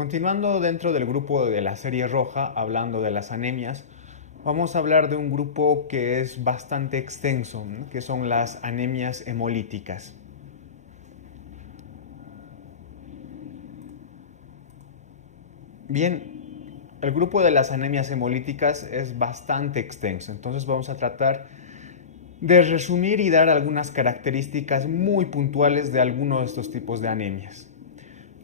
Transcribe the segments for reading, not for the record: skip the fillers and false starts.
Continuando dentro del grupo de la serie roja, hablando de las anemias, vamos a hablar de un grupo que es bastante extenso, ¿no? Que son las anemias hemolíticas. Bien, el grupo de las anemias hemolíticas es bastante extenso, entonces vamos a tratar de resumir y dar algunas características muy puntuales de algunos de estos tipos de anemias.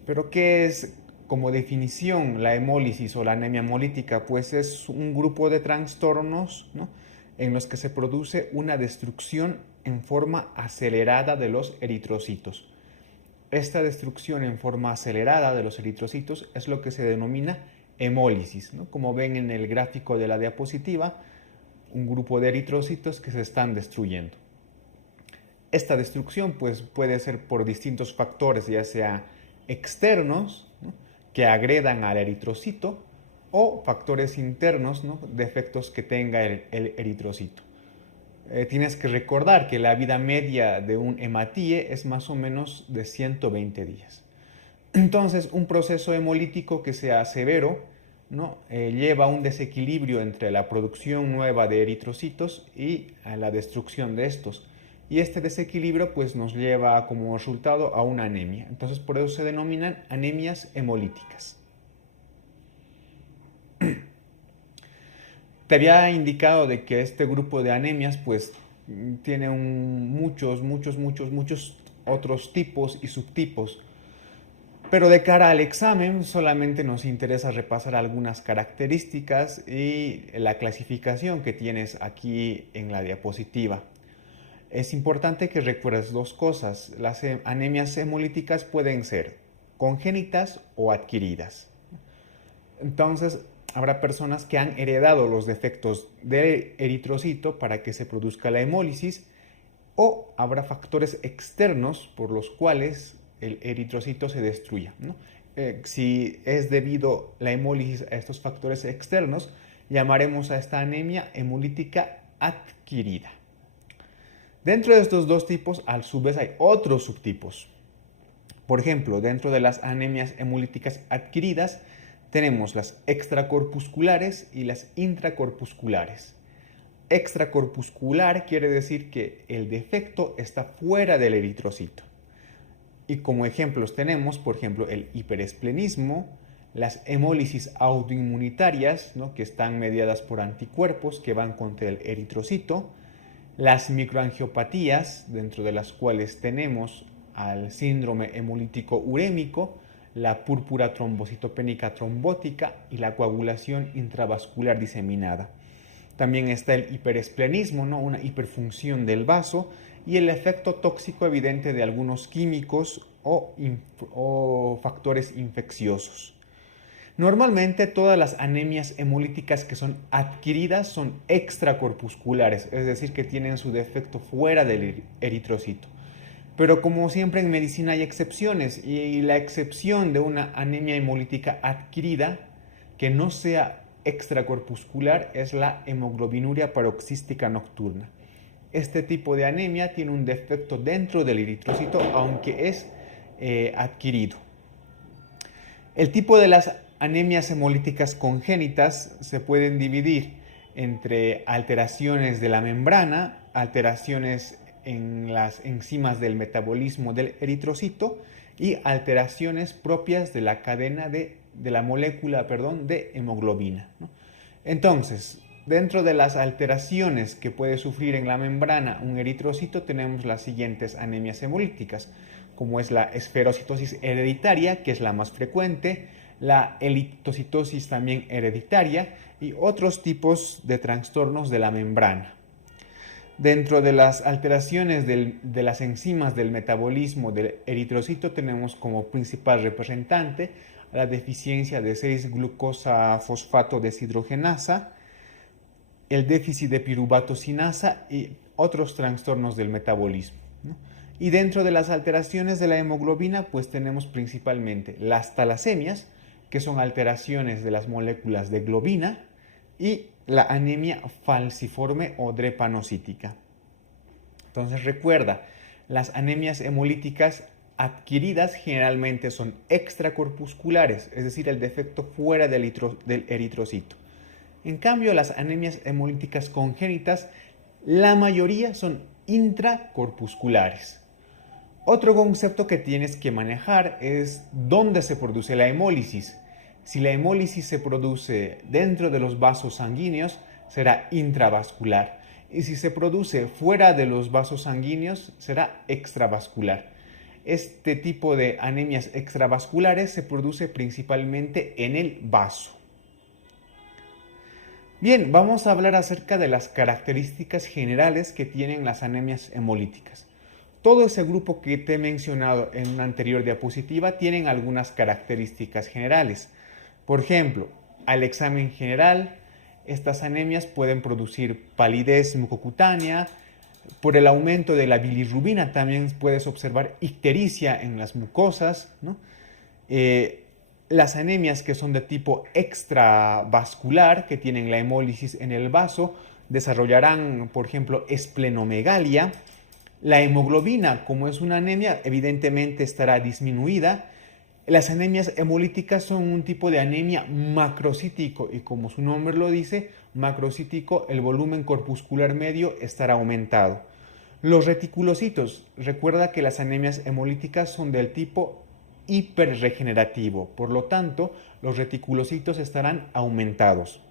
Pero ¿qué es como definición la hemólisis o la anemia hemolítica? Pues es un grupo de trastornos, ¿no?, en los que se produce una destrucción en forma acelerada de los eritrocitos. Esta destrucción en forma acelerada de los eritrocitos es lo que se denomina hemólisis, ¿no? Como ven en el gráfico de la diapositiva, un grupo de eritrocitos que se están destruyendo. Esta destrucción pues, puede ser por distintos factores, ya sea externos, ¿no?, que agredan al eritrocito, o factores internos, ¿no?, defectos que tenga el eritrocito. Tienes que recordar que la vida media de un hematíe es más o menos de 120 días. Entonces, un proceso hemolítico que sea severo, ¿no?, lleva a un desequilibrio entre la producción nueva de eritrocitos y a la destrucción de estos. Y este desequilibrio pues, nos lleva como resultado a una anemia. Entonces, por eso se denominan anemias hemolíticas. Te había indicado de que este grupo de anemias pues tiene muchos otros tipos y subtipos. Pero de cara al examen solamente nos interesa repasar algunas características y la clasificación que tienes aquí en la diapositiva. Es importante que recuerdes dos cosas. Las anemias hemolíticas pueden ser congénitas o adquiridas. Entonces, habrá personas que han heredado los defectos del eritrocito para que se produzca la hemólisis, o habrá factores externos por los cuales el eritrocito se destruya, ¿no? Si es debido la hemólisis a estos factores externos, llamaremos a esta anemia hemolítica adquirida. Dentro de estos dos tipos, a su vez, hay otros subtipos. Por ejemplo, dentro de las anemias hemolíticas adquiridas, tenemos las extracorpusculares y las intracorpusculares. Extracorpuscular quiere decir que el defecto está fuera del eritrocito. Y como ejemplos tenemos, por ejemplo, el hiperesplenismo, las hemólisis autoinmunitarias, ¿no?, que están mediadas por anticuerpos que van contra el eritrocito, las microangiopatías, dentro de las cuales tenemos al síndrome hemolítico urémico, la púrpura trombocitopénica trombótica y la coagulación intravascular diseminada. También está el hiperesplenismo, ¿no?, una hiperfunción del vaso, y el efecto tóxico evidente de algunos químicos o factores infecciosos. Normalmente todas las anemias hemolíticas que son adquiridas son extracorpusculares, es decir, que tienen su defecto fuera del eritrocito. Pero como siempre en medicina hay excepciones, y la excepción de una anemia hemolítica adquirida que no sea extracorpuscular es la hemoglobinuria paroxística nocturna. Este tipo de anemia tiene un defecto dentro del eritrocito, aunque es adquirido. El tipo de las anemias hemolíticas congénitas se pueden dividir entre alteraciones de la membrana, alteraciones en las enzimas del metabolismo del eritrocito y alteraciones propias de la cadena de la molécula de hemoglobina, ¿no? Entonces, dentro de las alteraciones que puede sufrir en la membrana un eritrocito tenemos las siguientes anemias hemolíticas, como es la esferocitosis hereditaria, que es la más frecuente, la eritocitosis también hereditaria y otros tipos de trastornos de la membrana. Dentro de las alteraciones de las enzimas del metabolismo del eritrocito tenemos como principal representante la deficiencia de 6-glucosa-fosfato deshidrogenasa, el déficit de piruvato sinasa y otros trastornos del metabolismo, ¿no? Y dentro de las alteraciones de la hemoglobina pues tenemos principalmente las talasemias, que son alteraciones de las moléculas de globina, y la anemia falciforme o drepanocítica. Entonces recuerda, las anemias hemolíticas adquiridas generalmente son extracorpusculares, es decir, el defecto fuera del eritrocito. En cambio, las anemias hemolíticas congénitas, la mayoría son intracorpusculares. Otro concepto que tienes que manejar es dónde se produce la hemólisis. Si la hemólisis se produce dentro de los vasos sanguíneos, será intravascular. Y si se produce fuera de los vasos sanguíneos, será extravascular. Este tipo de anemias extravasculares se produce principalmente en el vaso. Bien, vamos a hablar acerca de las características generales que tienen las anemias hemolíticas. Todo ese grupo que te he mencionado en una anterior diapositiva tienen algunas características generales. Por ejemplo, al examen general, estas anemias pueden producir palidez mucocutánea. Por el aumento de la bilirrubina también puedes observar ictericia en las mucosas, ¿no? Las anemias que son de tipo extravascular, que tienen la hemólisis en el vaso, desarrollarán, por ejemplo, esplenomegalia. La hemoglobina, como es una anemia, evidentemente estará disminuida. Las anemias hemolíticas son un tipo de anemia macrocítico y como su nombre lo dice, macrocítico, el volumen corpuscular medio estará aumentado. Los reticulocitos, recuerda que las anemias hemolíticas son del tipo hiperregenerativo, por lo tanto, los reticulocitos estarán aumentados.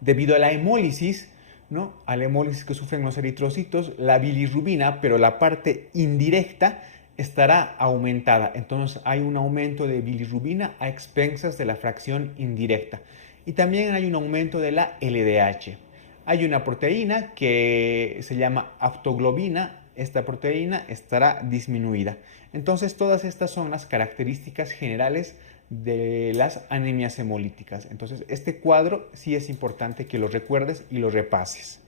Debido a la hemólisis, ¿no? A la hemólisis que sufren los eritrocitos, la bilirrubina, pero la parte indirecta, estará aumentada. Entonces hay un aumento de bilirrubina a expensas de la fracción indirecta. Y también hay un aumento de la LDH. Hay una proteína que se llama aptoglobina. Esta proteína estará disminuida. Entonces todas estas son las características generales de las anemias hemolíticas. Entonces este cuadro sí es importante que lo recuerdes y lo repases.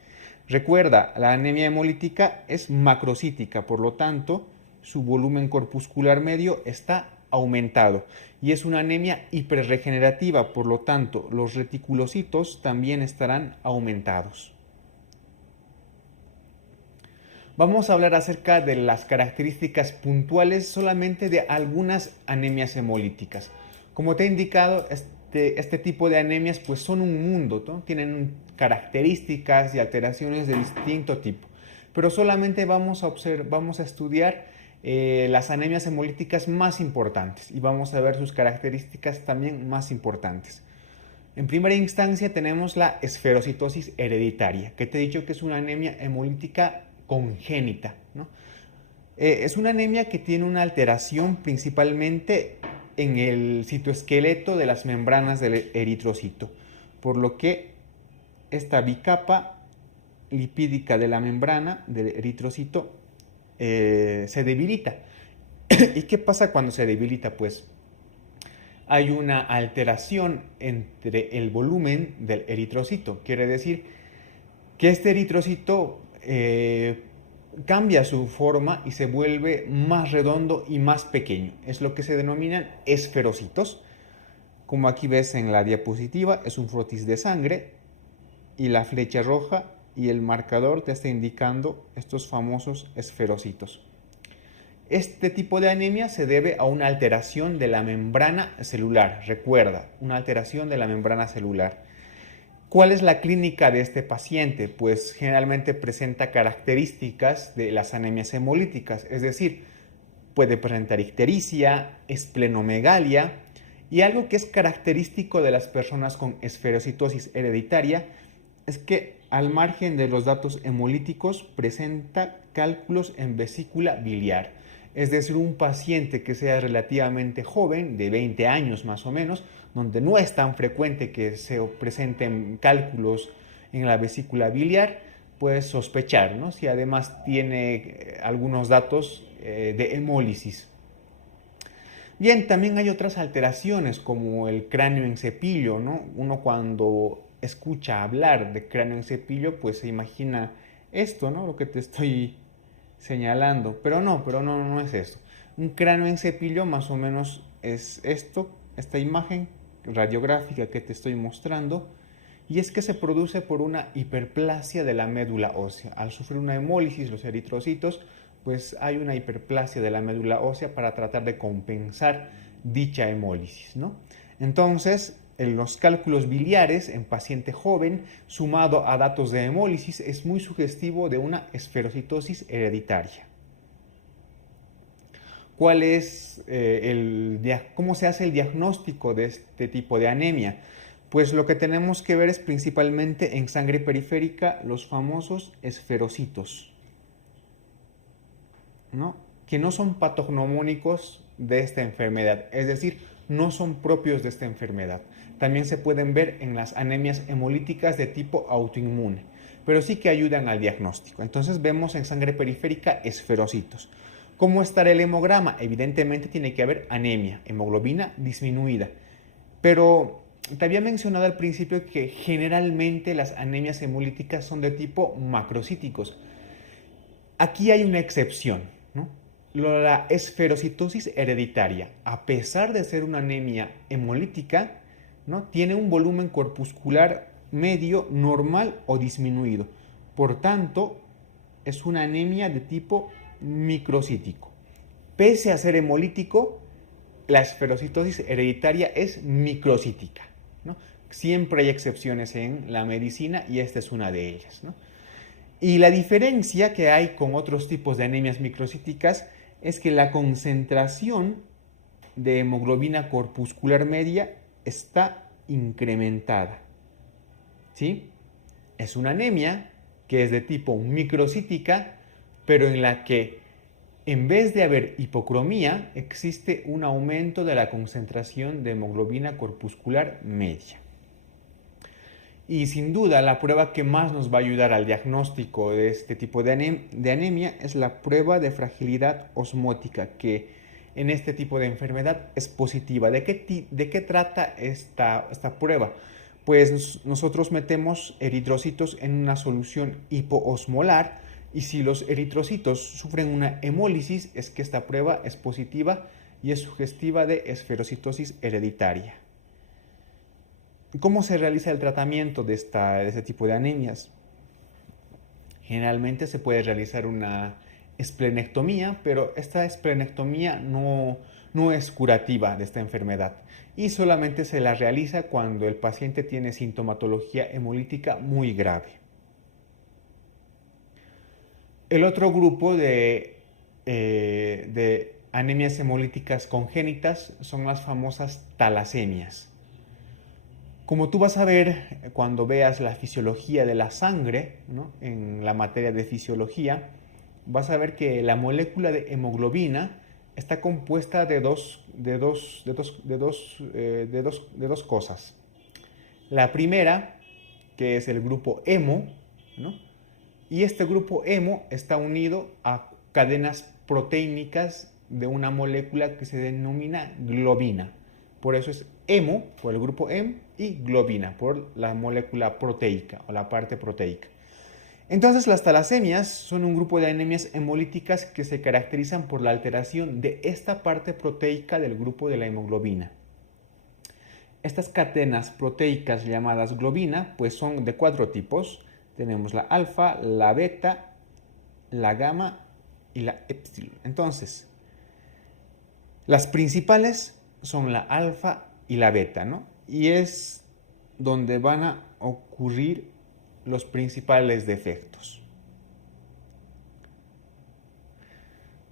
Recuerda, la anemia hemolítica es macrocítica, por lo tanto, su volumen corpuscular medio está aumentado y es una anemia hiperregenerativa, por lo tanto, los reticulocitos también estarán aumentados. Vamos a hablar acerca de las características puntuales solamente de algunas anemias hemolíticas. Como te he indicado, este tipo de anemias pues son un mundo, ¿no? Tienen características y alteraciones de distinto tipo, pero solamente vamos a estudiar las anemias hemolíticas más importantes y vamos a ver sus características también más importantes. En primera instancia tenemos la esferocitosis hereditaria, que te he dicho que es una anemia hemolítica congénita, ¿no? Es una anemia que tiene una alteración principalmente en el citoesqueleto de las membranas del eritrocito, por lo que esta bicapa lipídica de la membrana del eritrocito se debilita. ¿Y qué pasa cuando se debilita? Pues hay una alteración entre el volumen del eritrocito. Quiere decir que este eritrocito cambia su forma y se vuelve más redondo y más pequeño. Es lo que se denominan esferocitos. Como aquí ves en la diapositiva, es un frotis de sangre y la flecha roja y el marcador te está indicando estos famosos esferocitos. Este tipo de anemia se debe a una alteración de la membrana celular. Recuerda, una alteración de la membrana celular. ¿Cuál es la clínica de este paciente? Pues generalmente presenta características de las anemias hemolíticas, es decir, puede presentar ictericia, esplenomegalia y algo que es característico de las personas con esferocitosis hereditaria es que al margen de los datos hemolíticos presenta cálculos en vesícula biliar. Es decir, un paciente que sea relativamente joven, de 20 años más o menos, donde no es tan frecuente que se presenten cálculos en la vesícula biliar, puedes sospechar, ¿no? Si además tiene algunos datos de hemólisis. Bien, también hay otras alteraciones como el cráneo en cepillo, ¿no? Uno cuando escucha hablar de cráneo en cepillo, pues se imagina esto, ¿no? Lo que te estoy señalando, pero no es esto. Un cráneo en cepillo más o menos es esta imagen radiográfica que te estoy mostrando, y es que se produce por una hiperplasia de la médula ósea. Al sufrir una hemólisis, los eritrocitos pues hay una hiperplasia de la médula ósea para tratar de compensar dicha hemólisis, ¿no? Entonces, en los cálculos biliares en paciente joven, sumado a datos de hemólisis, es muy sugestivo de una esferocitosis hereditaria. ¿Cómo se hace el diagnóstico de este tipo de anemia? Pues lo que tenemos que ver es principalmente en sangre periférica los famosos esferocitos, ¿no? Que no son patognomónicos de esta enfermedad, es decir, no son propios de esta enfermedad. También se pueden ver en las anemias hemolíticas de tipo autoinmune, pero sí que ayudan al diagnóstico. Entonces vemos en sangre periférica esferocitos. ¿Cómo estará el hemograma? Evidentemente tiene que haber anemia, hemoglobina disminuida. Pero te había mencionado al principio que generalmente las anemias hemolíticas son de tipo macrocíticos. Aquí hay una excepción, ¿no? La esferocitosis hereditaria, a pesar de ser una anemia hemolítica, ¿no?, tiene un volumen corpuscular medio normal o disminuido. Por tanto, es una anemia de tipo microcítico. Pese a ser hemolítico, la esferocitosis hereditaria es microcítica, ¿no? Siempre hay excepciones en la medicina y esta es una de ellas, ¿no? Y la diferencia que hay con otros tipos de anemias microcíticas es que la concentración de hemoglobina corpuscular media está incrementada, ¿sí? Es una anemia que es de tipo microcítica, pero en la que en vez de haber hipocromía, existe un aumento de la concentración de hemoglobina corpuscular media. Y sin duda, la prueba que más nos va a ayudar al diagnóstico de este tipo de anemia es la prueba de fragilidad osmótica, que en este tipo de enfermedad es positiva. ¿De qué trata esta prueba? Pues nosotros metemos eritrocitos en una solución hipoosmolar y si los eritrocitos sufren una hemólisis es que esta prueba es positiva y es sugestiva de esferocitosis hereditaria. ¿Cómo se realiza el tratamiento de este tipo de anemias? Generalmente se puede realizar una esplenectomía, pero esta esplenectomía no es curativa de esta enfermedad y solamente se la realiza cuando el paciente tiene sintomatología hemolítica muy grave. El otro grupo de anemias hemolíticas congénitas son las famosas talasemias. Como tú vas a ver cuando veas la fisiología de la sangre, ¿no?, en la materia de fisiología, vas a ver que la molécula de hemoglobina está compuesta de dos cosas. La primera, que es el grupo hemo, ¿no?, y este grupo hemo está unido a cadenas proteínicas de una molécula que se denomina globina. Por eso es hemo, por el grupo hem, y globina, por la molécula proteica o la parte proteica. Entonces, las talasemias son un grupo de anemias hemolíticas que se caracterizan por la alteración de esta parte proteica del grupo de la hemoglobina. Estas cadenas proteicas llamadas globina, pues son de 4 tipos. Tenemos la alfa, la beta, la gamma y la epsilon. Entonces, las principales son la alfa y la beta, ¿no? Y es donde van a ocurrir los principales defectos.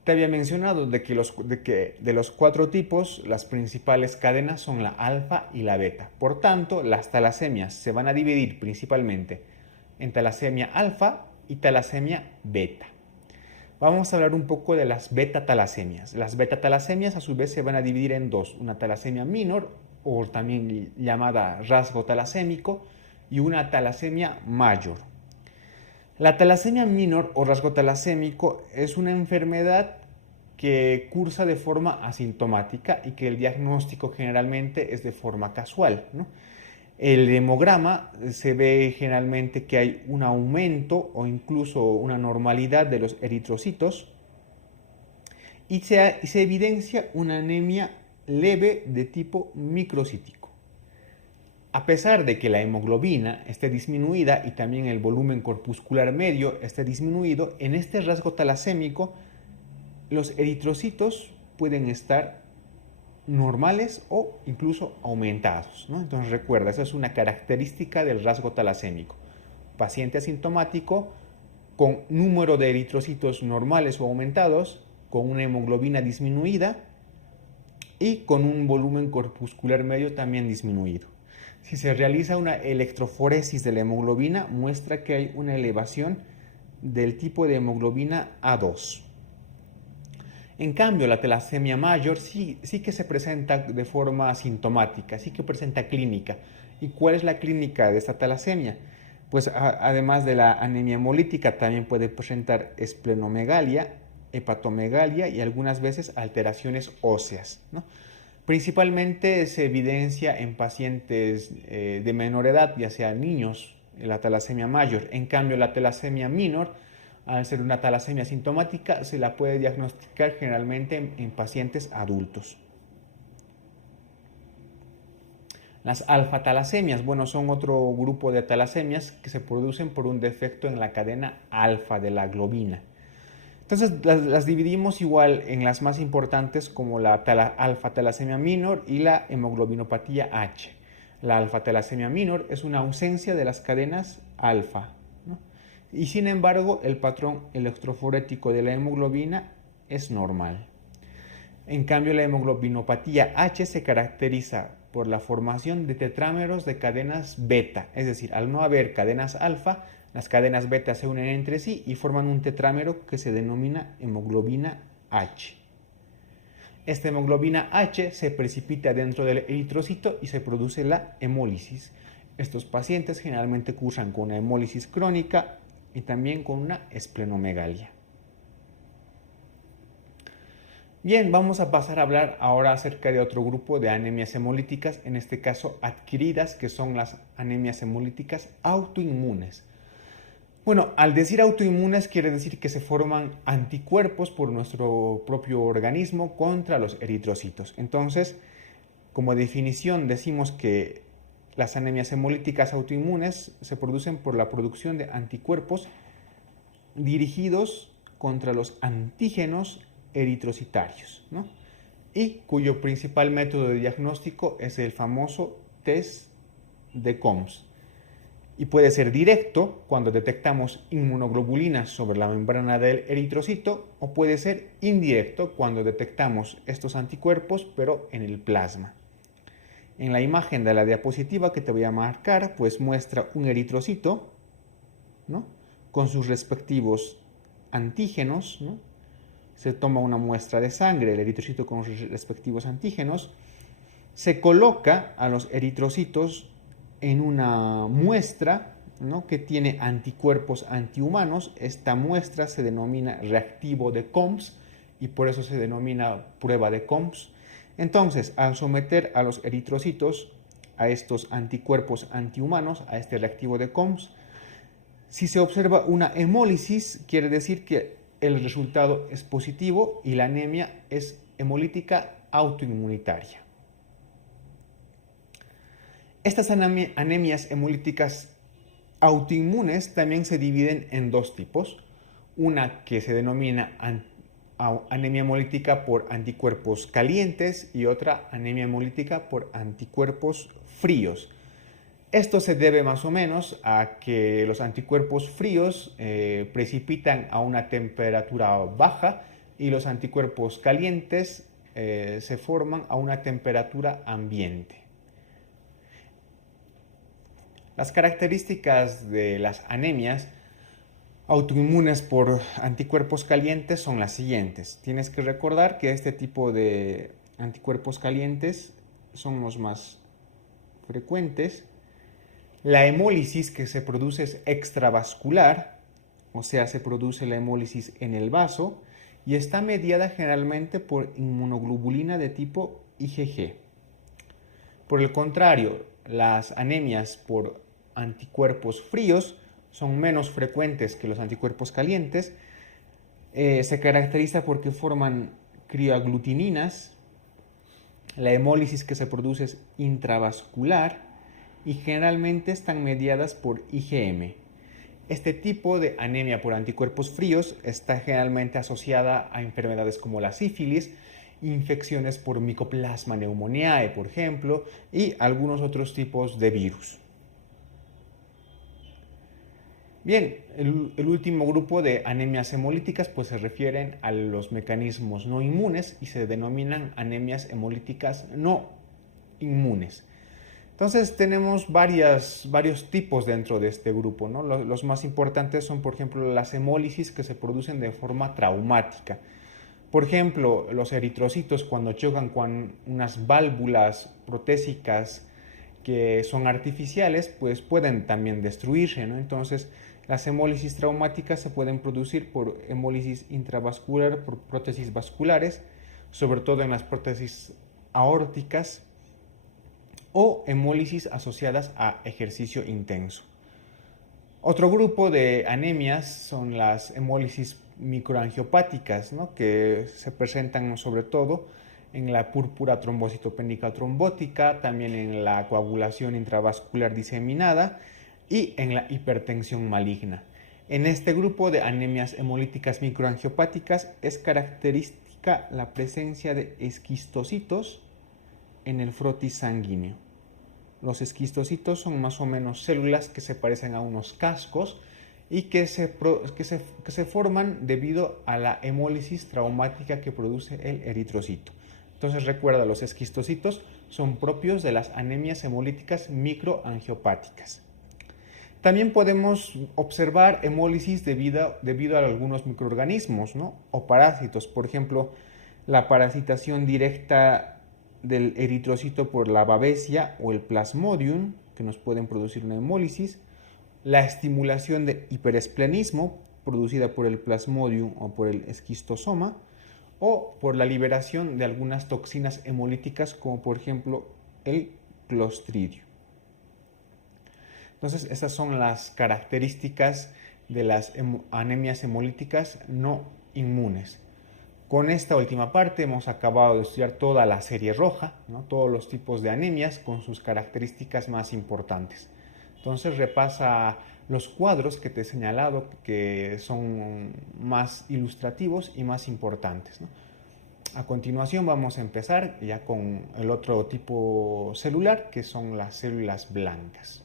Te había mencionado de que de los 4 tipos, las principales cadenas son la alfa y la beta. Por tanto, las talasemias se van a dividir principalmente en talasemia alfa y talasemia beta. Vamos a hablar un poco de las beta-talasemias. Las beta-talasemias a su vez se van a dividir en dos, una talasemia minor, o también llamada rasgo talasémico, y una talasemia mayor. La talasemia minor o rasgo talasémico es una enfermedad que cursa de forma asintomática y que el diagnóstico generalmente es de forma casual, ¿no? El hemograma se ve generalmente que hay un aumento o incluso una normalidad de los eritrocitos y se evidencia una anemia leve de tipo microcítico. A pesar de que la hemoglobina esté disminuida y también el volumen corpuscular medio esté disminuido, en este rasgo talasémico los eritrocitos pueden estar normales o incluso aumentados, ¿no? Entonces recuerda, esa es una característica del rasgo talasémico. Paciente asintomático con número de eritrocitos normales o aumentados, con una hemoglobina disminuida y con un volumen corpuscular medio también disminuido. Si se realiza una electroforesis de la hemoglobina, muestra que hay una elevación del tipo de hemoglobina A2. En cambio, la talasemia mayor sí que se presenta de forma asintomática, sí que presenta clínica. ¿Y cuál es la clínica de esta talasemia? Pues además de la anemia hemolítica, también puede presentar esplenomegalia, hepatomegalia y algunas veces alteraciones óseas, ¿no? Principalmente se evidencia en pacientes de menor edad, ya sea niños, la talasemia mayor. En cambio, la talasemia minor, al ser una talasemia sintomática, se la puede diagnosticar generalmente en pacientes adultos. Las alfa-talasemias, bueno, son otro grupo de talasemias que se producen por un defecto en la cadena alfa de la globina. Entonces las dividimos igual en las más importantes como la alfa-talasemia minor y la hemoglobinopatía H. La alfa-talasemia minor es una ausencia de las cadenas alfa, ¿no? Y sin embargo el patrón electroforético de la hemoglobina es normal. En cambio, la hemoglobinopatía H se caracteriza por la formación de tetrámeros de cadenas beta, es decir, al no haber cadenas alfa, las cadenas beta se unen entre sí y forman un tetrámero que se denomina hemoglobina H. Esta hemoglobina H se precipita dentro del eritrocito y se produce la hemólisis. Estos pacientes generalmente cursan con una hemólisis crónica y también con una esplenomegalia. Bien, vamos a pasar a hablar ahora acerca de otro grupo de anemias hemolíticas, en este caso adquiridas, que son las anemias hemolíticas autoinmunes. Bueno, al decir autoinmunes quiere decir que se forman anticuerpos por nuestro propio organismo contra los eritrocitos. Entonces, como definición decimos que las anemias hemolíticas autoinmunes se producen por la producción de anticuerpos dirigidos contra los antígenos eritrocitarios, ¿no? Y cuyo principal método de diagnóstico es el famoso test de COMS. Y puede ser directo cuando detectamos inmunoglobulinas sobre la membrana del eritrocito, o puede ser indirecto cuando detectamos estos anticuerpos pero en el plasma. En la imagen de la diapositiva que te voy a marcar, pues muestra un eritrocito, ¿no?, con sus respectivos antígenos, ¿no? Se toma una muestra de sangre, el eritrocito con sus respectivos antígenos, se coloca a los eritrocitos en una muestra, ¿no?, que tiene anticuerpos antihumanos. Esta muestra se denomina reactivo de COMS y por eso se denomina prueba de COMS. Entonces, al someter a los eritrocitos a estos anticuerpos antihumanos, a este reactivo de COMS, si se observa una hemólisis, quiere decir que el resultado es positivo y la anemia es hemolítica autoinmunitaria. Estas anemias hemolíticas autoinmunes también se dividen en dos tipos. Una que se denomina anemia hemolítica por anticuerpos calientes y otra anemia hemolítica por anticuerpos fríos. Esto se debe más o menos a que los anticuerpos fríos precipitan a una temperatura baja y los anticuerpos calientes se forman a una temperatura ambiente. Las características de las anemias autoinmunes por anticuerpos calientes son las siguientes. Tienes que recordar que este tipo de anticuerpos calientes son los más frecuentes. La hemólisis que se produce es extravascular, o sea, se produce la hemólisis en el vaso y está mediada generalmente por inmunoglobulina de tipo IgG. Por el contrario, las anemias por anticuerpos fríos son menos frecuentes que los anticuerpos calientes. Se caracteriza porque forman crioaglutininas. La hemólisis que se produce es intravascular y generalmente están mediadas por IgM. Este tipo de anemia por anticuerpos fríos está generalmente asociada a enfermedades como la sífilis, infecciones por Mycoplasma pneumoniae, por ejemplo, y algunos otros tipos de virus. Bien, el último grupo de anemias hemolíticas pues se refieren a los mecanismos no inmunes y se denominan anemias hemolíticas no inmunes. Entonces tenemos varios tipos dentro de este grupo, ¿no? Los más importantes son, por ejemplo, las hemólisis que se producen de forma traumática. Por ejemplo, los eritrocitos cuando chocan con unas válvulas protésicas que son artificiales, pues pueden también destruirse, ¿no? Entonces, las hemólisis traumáticas se pueden producir por hemólisis intravascular, por prótesis vasculares, sobre todo en las prótesis aórticas, o hemólisis asociadas a ejercicio intenso. Otro grupo de anemias son las hemólisis microangiopáticas, ¿no? Que se presentan sobre todo en la púrpura trombocitopénica trombótica, también en la coagulación intravascular diseminada y en la hipertensión maligna. En este grupo de anemias hemolíticas microangiopáticas es característica la presencia de esquistocitos en el frotis sanguíneo. Los esquistocitos son más o menos células que se parecen a unos cascos y que se forman debido a la hemólisis traumática que produce el eritrocito. Entonces recuerda, los esquistocitos son propios de las anemias hemolíticas microangiopáticas. También podemos observar hemólisis debido a algunos microorganismos, ¿no? O parásitos. Por ejemplo, la parasitación directa del eritrocito por la babesia o el plasmodium, que nos pueden producir una hemólisis. La estimulación de hiperesplenismo, producida por el plasmodium o por el esquistosoma, o por la liberación de algunas toxinas hemolíticas, como por ejemplo el clostridio. Entonces, estas son las características de las anemias hemolíticas no inmunes. Con esta última parte hemos acabado de estudiar toda la serie roja, ¿no? Todos los tipos de anemias con sus características más importantes. Entonces repasa los cuadros que te he señalado que son más ilustrativos y más importantes, ¿no? A continuación vamos a empezar ya con el otro tipo celular, que son las células blancas.